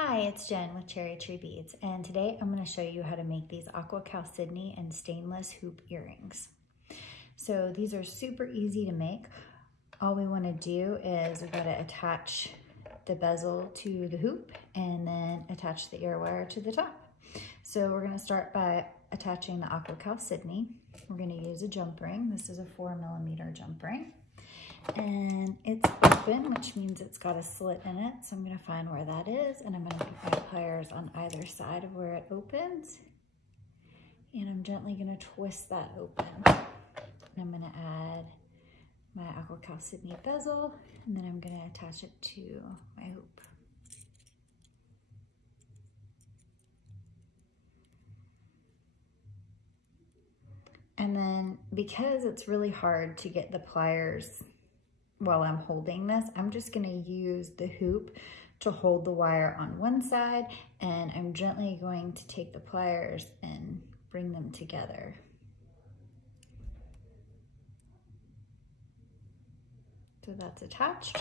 Hi, it's Jen with Cherry Tree Beads, and today I'm going to show you how to make these Aqua Chalcedony and stainless hoop earrings. So these are super easy to make. All we want to do is we've got to attach the bezel to the hoop and then attach the ear wire to the top. So we're going to start by attaching the Aqua Chalcedony. We're going to use a jump ring. This is a 4mm jump ring. And it's open, which means it's got a slit in it. So I'm going to find where that is, and I'm going to put my pliers on either side of where it opens. And I'm gently going to twist that open. And I'm going to add my Aqua Chalcedony bezel, and then I'm going to attach it to my hoop. And then because it's really hard to get the pliers while I'm holding this, I'm just going to use the hoop to hold the wire on one side, and I'm gently going to take the pliers and bring them together. So that's attached.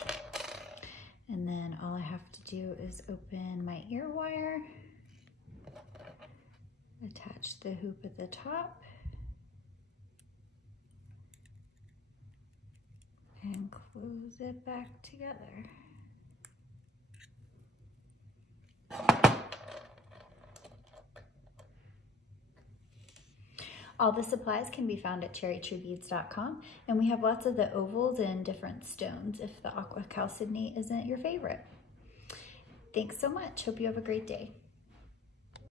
And then all I have to do is open my ear wire, attach the hoop at the top, and close it back together. All the supplies can be found at cherrytreebeads.com, and we have lots of the ovals and different stones if the Aqua Chalcedony isn't your favorite. Thanks so much. Hope you have a great day.